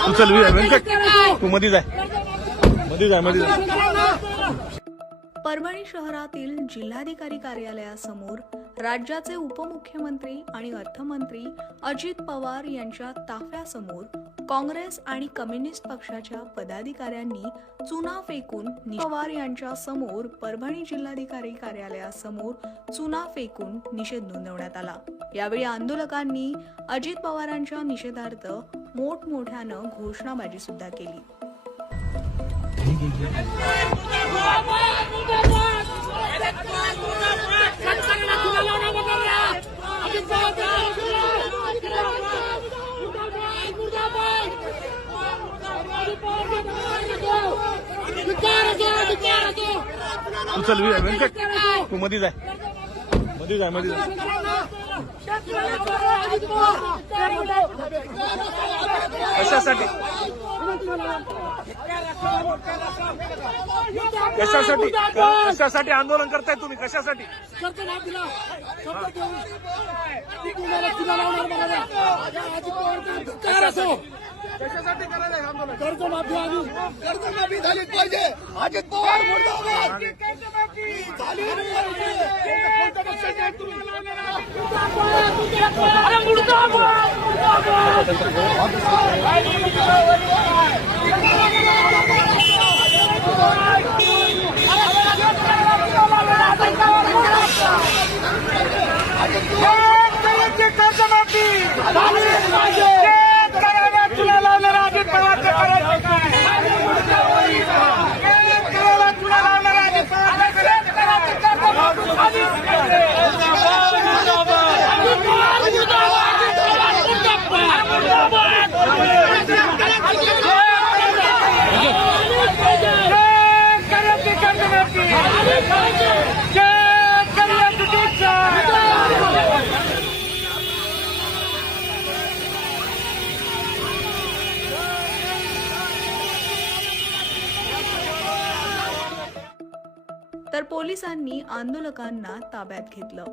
तू चल व्यंकट. तू मध्ये जायमध्ये जायमध्ये जाय परभणी शहरातील जिल्हाधिकारी कार्यालयासमोर राज्याचे उपमुख्यमंत्री आणि अर्थमंत्री अजित पवार यांच्या ताफ्यासमोर काँग्रेस आणि कम्युनिस्ट पक्षाच्या पदाधिकाऱ्यांनी चुना फेकून पवार यांच्या समोर परभणी जिल्हाधिकारी कार्यालयासमोर चुना फेकून निषेध नोंदवण्यात आला. यावेळी आंदोलकांनी अजित पवारांच्या निषेधार्थ मोठमोठ्यानं घोषणाबाजी सुद्धा केली तू चल व्यंकट तू मध्ये जायमध्ये जायमध्ये जाय कशासाठी? कशासाठी? कशासाठी आंदोलन करताय तुम्ही? कशासाठी? दिला कशासाठी करायला आंदोलन. कर्ज माफी आम्ही कर्जमाफी झाली पाहिजे. अजित पवार मुर्दाबाद. झाली कोणत्या पक्षाचे आहेत तुम्ही? मुर्दाबाद मुर्दाबाद तर पोलिसांनी आंदोलकांना ताब्यात घेतलं.